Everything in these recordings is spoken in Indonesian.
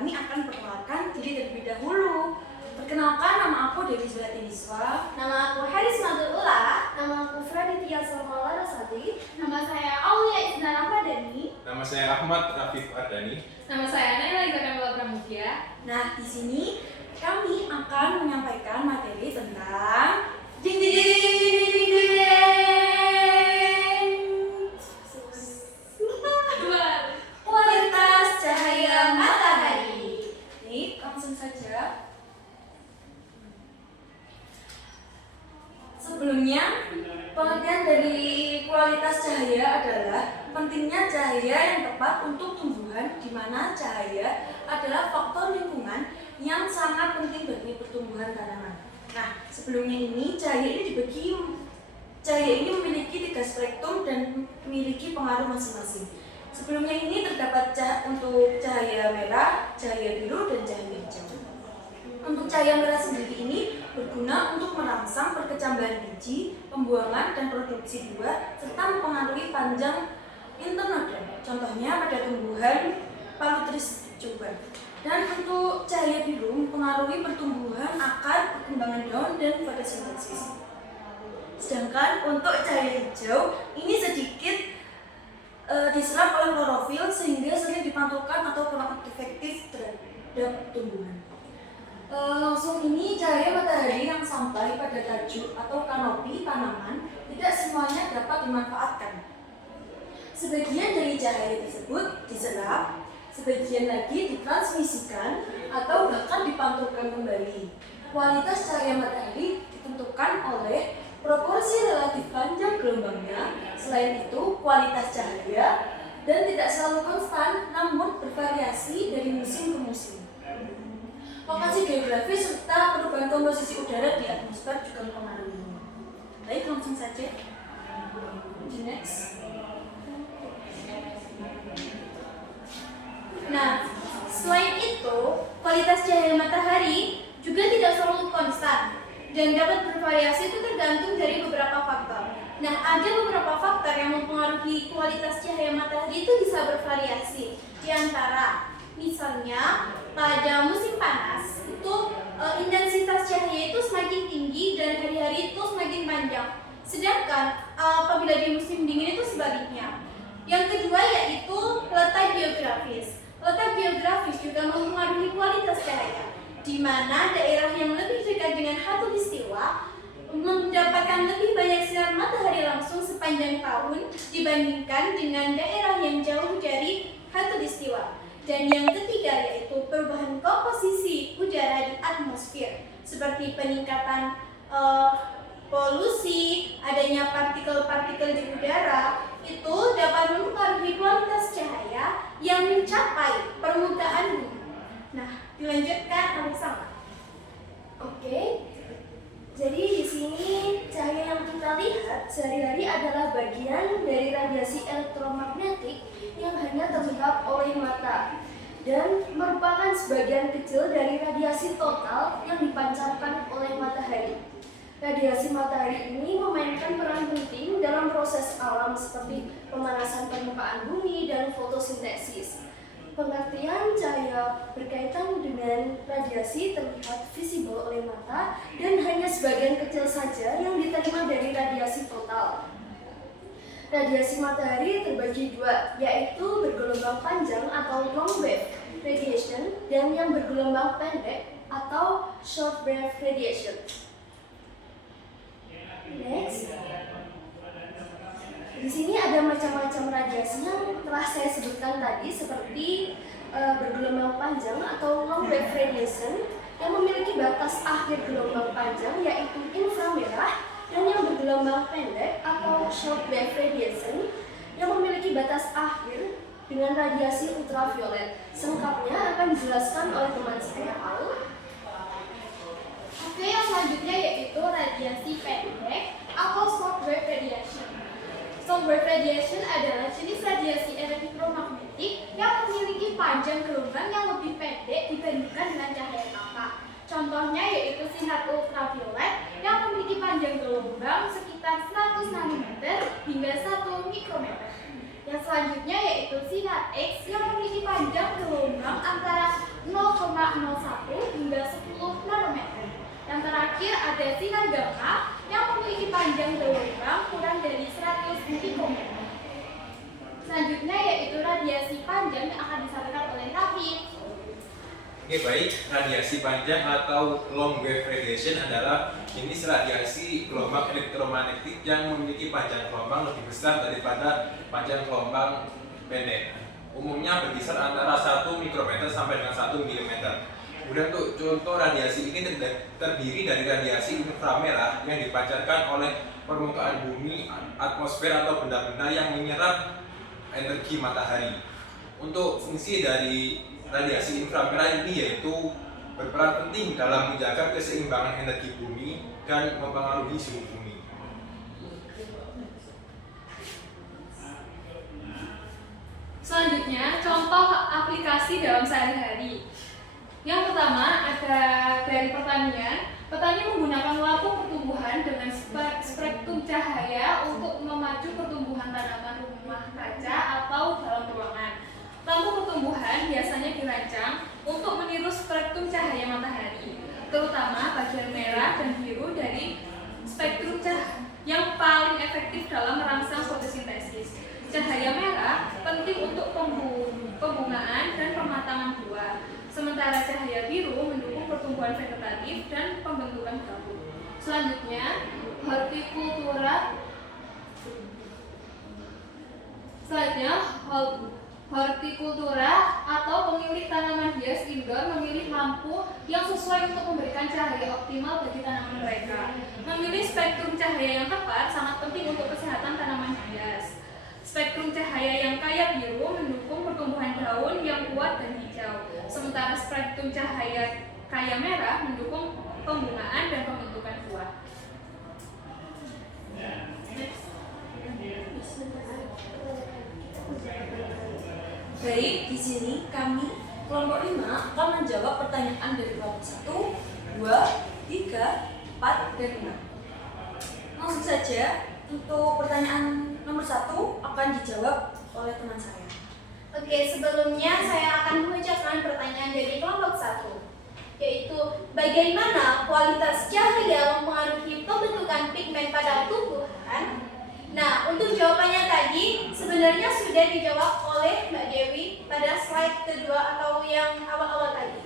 kami akan perkenalkan diri terlebih dahulu. Perkenalkan, nama aku Dewi Zulatiniswa. Nama aku Haris Madulullah. Nama aku Fraditya Salma Larasati. Nama saya Aulia Isna Ramadhani. Nama saya Ahmad Rafif Ardani. Nama saya Naila Izakamila Pramudia. Nah, di sini kami akan menyampaikan materi tentang kualitas cahaya matahari. Nih, langsung saja. Sebelumnya, pengertian dari kualitas cahaya adalah pentingnya cahaya yang tepat untuk tumbuhan, di mana cahaya adalah faktor lingkungan yang sangat penting bagi pertumbuhan tanaman. Nah, sebelumnya ini cahaya ini memiliki 3 spektrum dan memiliki pengaruh masing-masing. Sebelumnya ini terdapat untuk cahaya merah, cahaya biru, dan cahaya hijau. Untuk cahaya merah sendiri ini berguna untuk merangsang perkecambahan biji, pembuangan dan produksi buah, serta mempengaruhi panjang internodal. Contohnya pada tumbuhan Paludris coba. Dan untuk cahaya biru mempengaruhi pertumbuhan akar, perkembangan daun, dan fotosintesis. Sedangkan untuk cahaya hijau ini sedikit diserap oleh klorofil sehingga sering dipantulkan atau kurang efektif terhadap tumbuhan. Langsung ini cahaya matahari yang sampai pada tajuk atau kanopi tanaman tidak semuanya dapat dimanfaatkan. Sebagian dari cahaya tersebut diserap, sebagian lagi ditransmisikan atau bahkan dipantulkan kembali. Kualitas cahaya matahari ditentukan oleh proporsi relatif panjang gelombangnya. Selain itu, kualitas cahaya dan tidak selalu konstan, namun bervariasi dari musim ke musim. Lokasi geografis serta perubahan komposisi udara di atmosfer juga mempengaruhi. Baik, langsung saja. Next. Nah, selain itu, kualitas cahaya matahari juga tidak selalu konstan dan dapat bervariasi itu tergantung dari beberapa faktor. Nah, ada beberapa faktor yang mempengaruhi kualitas cahaya matahari itu bisa bervariasi. Di antara, misalnya, pada musim panas itu intensitas cahaya itu semakin tinggi dan hari-hari itu semakin panjang. Sedangkan apabila di musim dingin itu sebaliknya. Yang kedua yaitu letak geografis. Letak geografis juga mempengaruhi kualitas cahaya, di mana daerah yang lebih dekat dengan khatulistiwa mendapatkan lebih banyak sinar matahari langsung sepanjang tahun dibandingkan dengan daerah yang jauh dari khatulistiwa. Dan yang ketiga yaitu perubahan komposisi udara di atmosfer, seperti peningkatan polusi, adanya partikel-partikel di udara, itu dapat mempengaruhi kualitas cahaya yang mencapai permukaan bumi. Nah, dilanjutkan sama-sama. Oke. Jadi di sini cahaya yang kita lihat sehari-hari adalah bagian dari radiasi elektromagnetik yang hanya terlihat oleh mata dan merupakan sebagian kecil dari radiasi total yang dipancarkan oleh matahari. Radiasi matahari ini memainkan peran penting dalam proses alam seperti pemanasan permukaan bumi dan fotosintesis. Pengertian cahaya berkaitan dengan radiasi terlihat visible oleh mata dan hanya sebagian kecil saja yang diterima dari radiasi total. Radiasi matahari terbagi dua, yaitu bergelombang panjang atau long wave radiation dan yang bergelombang pendek atau short wave radiation. Next. Di sini ada macam-macam radiasi yang telah saya sebutkan tadi, seperti bergelombang panjang atau long wave radiation yang memiliki batas akhir gelombang panjang yaitu inframerah, dan yang bergelombang pendek atau short wave radiation yang memiliki batas akhir dengan radiasi ultraviolet. Selengkapnya akan dijelaskan oleh teman saya Al. Oke, yang selanjutnya yaitu radiasi pendek atau short wave radiation. Short wave radiation adalah jenis radiasi elektromagnetik yang memiliki panjang gelombang yang lebih pendek dibandingkan dengan cahaya mata. Contohnya yaitu sinar ultraviolet yang memiliki panjang gelombang sekitar 100 nanometer hingga 1 mikrometer. Yang selanjutnya yaitu sinar X yang memiliki panjang gelombang antara 0 ada sinar gamma yang memiliki panjang gelombang kurang dari 100 mikrometer. Selanjutnya yaitu radiasi panjang yang akan disampaikan oleh Raffi. Oke, baik. Radiasi panjang atau long wave radiation adalah jenis radiasi gelombang elektromagnetik yang memiliki panjang gelombang lebih besar daripada panjang gelombang pendek. Umumnya berkisar antara 1 mikrometer sampai dengan 1 milimeter. Kemudian untuk contoh radiasi ini terdiri dari radiasi inframerah yang dipancarkan oleh permukaan bumi, atmosfer atau benda-benda yang menyerap energi matahari. Untuk fungsi dari radiasi inframerah ini yaitu berperan penting dalam menjaga keseimbangan energi bumi dan mempengaruhi suhu bumi. Selanjutnya, contoh aplikasi dalam sehari-hari. Yang pertama ada dari pertanian. Petani menggunakan lampu pertumbuhan dengan spektrum cahaya untuk memacu pertumbuhan tanaman rumah kaca atau dalam ruangan. Lampu pertumbuhan biasanya dirancang untuk meniru spektrum cahaya matahari, terutama bagian merah dan biru dari spektrum cahaya yang paling efektif dalam merangsang fotosintesis. Cahaya merah penting untuk pembungaan dan pematangan buah, sementara cahaya biru mendukung pertumbuhan vegetatif dan pembentukan gabut. Selanjutnya, hortikultura atau pemilik tanaman hias indoor memilih lampu yang sesuai untuk memberikan cahaya optimal bagi tanaman mereka. Memilih spektrum cahaya yang tepat sangat penting untuk kesehatan tanaman hias. Spektrum cahaya yang kaya biru mendukung pertumbuhan daun yang kuat dan hijau, sementara spektrum cahaya kaya merah mendukung pembungaan dan pembentukan buah. Baik, di sini kami kelompok 5 akan menjawab pertanyaan dari kelompok 1, 2, 3, 4, dan 5. Langsung saja, untuk pertanyaan nomor 1 akan dijawab oleh teman saya. Oke, sebelumnya saya akan mengucapkan pertanyaan dari kelompok 1, yaitu bagaimana kualitas cahaya mempengaruhi pembentukan pigmen pada tumbuhan. Nah, untuk jawabannya tadi sebenarnya sudah dijawab oleh Mbak Dewi pada slide kedua atau yang awal-awal tadi.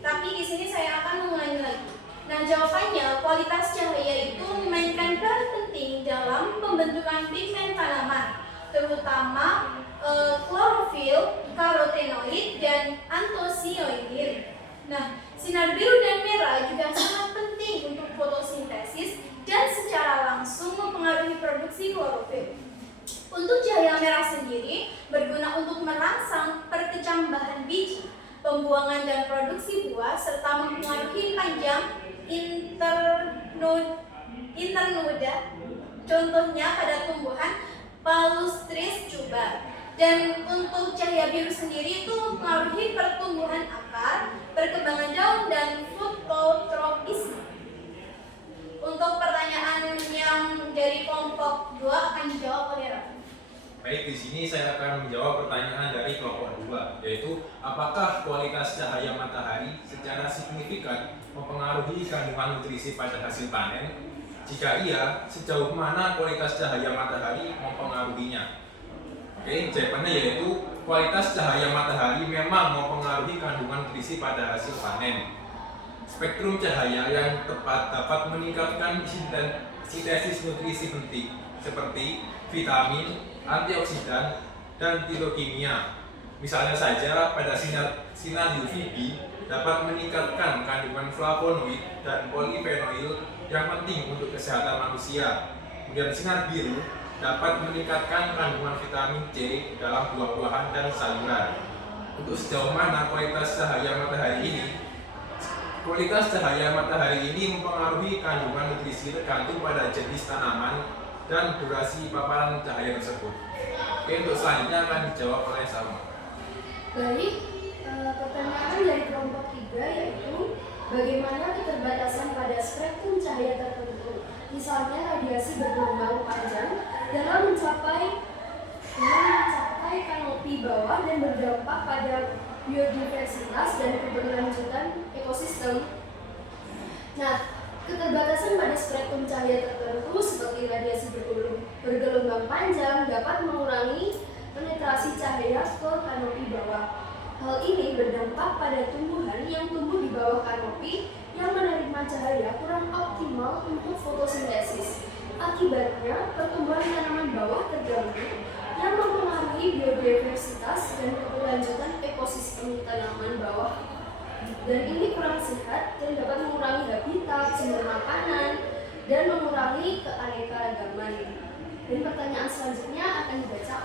Tapi di sini saya akan mengulangi lagi. Nah, jawabannya kualitas cahaya itu memainkan peran penting dalam pembentukan pigmen tanaman, terutama klorofil, karotenoid, dan antosianin. Nah, sinar biru dan merah juga sangat penting untuk fotosintesis dan secara langsung mempengaruhi produksi klorofil. Untuk cahaya merah sendiri berguna untuk merangsang perkecambahan biji, pembuangan dan produksi buah, serta mempengaruhi panjang internoda, contohnya pada tumbuhan Palustris cuba. Dan untuk cahaya biru sendiri itu mempengaruhi pertumbuhan akar, perkembangan daun, dan fototropisme. Untuk pertanyaan yang dari kelompok 2 akan dijawab oleh Raffi. Baik, di sini saya akan menjawab pertanyaan dari kelompok 2, yaitu apakah kualitas cahaya matahari secara signifikan mempengaruhi kandungan nutrisi pada hasil panen? Jika iya, sejauh mana kualitas cahaya matahari mempengaruhinya? Oke, jawabannya yaitu kualitas cahaya matahari memang mempengaruhi kandungan nutrisi pada hasil panen. Spektrum cahaya yang tepat dapat meningkatkan sintesis nutrisi penting seperti vitamin, antioksidan, dan filokimia. Misalnya saja pada sinar UVB dapat meningkatkan kandungan flavonoid dan polifenoil yang penting untuk kesehatan manusia. Kemudian sinar biru dapat meningkatkan kandungan vitamin C dalam buah-buahan dan sayuran. Untuk sejauh mana kualitas cahaya matahari ini? Kualitas cahaya matahari ini mempengaruhi kandungan nutrisi tergantung pada jenis tanaman dan durasi paparan cahaya tersebut. Oke, untuk selanjutnya akan dijawab oleh Salma. Baik, pertanyaan dari kelompok 3 yaitu bagaimana keterbatasan pada spektrum cahaya tertentu, misalnya radiasi bergelombang panjang dalam mencapai kanopi bawah dan berdampak pada biodiversitas dan keberlanjutan ekosistem. Nah, Keterbatasan pada spektrum cahaya tertentu seperti radiasi bergelombang panjang dapat mengurangi penetrasi cahaya ke kanopi bawah. Hal ini berdampak pada tumbuhan yang tumbuh di bawah kanopi yang menerima cahaya kurang optimal untuk fotosintesis. Akibatnya, pertumbuhan tanaman bawah terganggu yang mempengaruhi biodiversitas dan keberlanjutan ekosistem tanaman bawah. Dan ini kurang sehat dan dapat mengurangi habitat, sumber makanan, dan mengurangi keanekaragaman. Dan pertanyaan selanjutnya akan dibaca.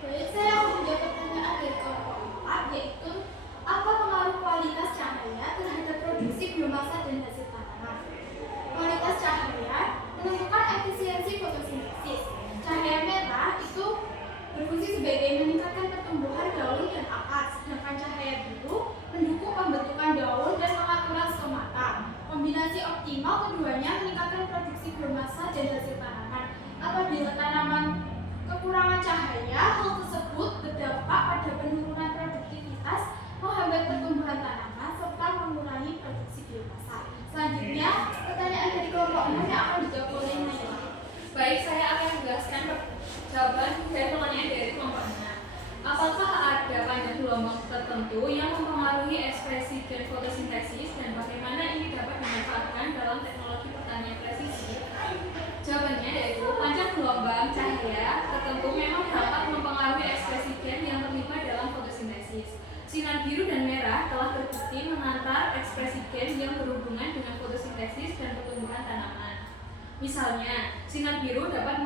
Baik, saya akan menjawab pertanyaan dari kelompok 4, yaitu apa pengaruh kualitas cahaya terhadap produksi biomasa dan hasil tanaman? Kualitas cahaya menentukan efisiensi fotosintesis. Cahaya merah itu berfungsi sebagai meningkatkan pertumbuhan daun dan akar, sedangkan cahaya biru mendukung pembentukan daun dan pengaturan stomata. Kombinasi optimal keduanya meningkatkan produksi biomasa dan hasil tanaman. Apabila tanaman kekurangan cahaya, hal tersebut berdampak pada penurunan produktivitas, menghambat pertumbuhan tanaman, serta mengurangi produksi biomasa. Selanjutnya, pertanyaan dari kelompok 6 yang akan dijawab oleh Naila. Baik, saya akan menjelaskan jawaban dari pertanyaan dari kelompok 6. Apakah ada panjang gelombang tertentu yang mempengaruhi ekspresi gen fotosintesis dan bagaimana ini dapat dimanfaatkan dalam teknologi pertanian presisi? Jawabannya yaitu panjang gelombang cahaya tertentu memang dapat mempengaruhi ekspresi gen yang terlibat dalam fotosintesis. Sinar biru dan merah telah terbukti mengantar ekspresi gen yang berhubungan dengan fotosintesis dan pertumbuhan tanaman. Misalnya, sinar biru dapat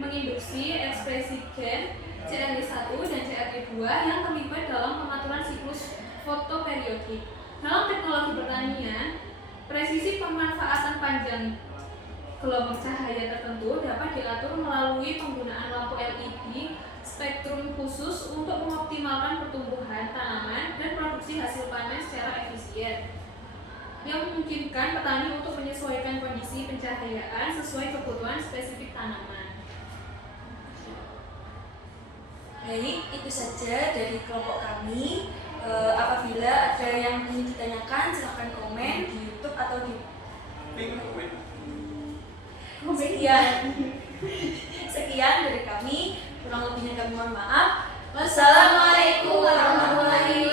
menginduksi ekspresi gen CRD1 dan CRD2 yang terlibat dalam pengaturan siklus fotoperiodik. Dalam teknologi pertanian, presisi pemanfaatan panjang gelombang cahaya tertentu dapat diatur melalui penggunaan lampu LED spektrum khusus untuk mengoptimalkan pertumbuhan tanaman dan produksi hasil panen secara efisien, yang memungkinkan petani untuk menyesuaikan kondisi pencahayaan sesuai kebutuhan spesifik tanaman. Baik, itu saja dari kelompok kami. Apabila ada yang ingin ditanyakan, silahkan komen di YouTube atau di sekian dari kami. Kurang lebihnya kami mohon maaf. Wassalamualaikum warahmatullahi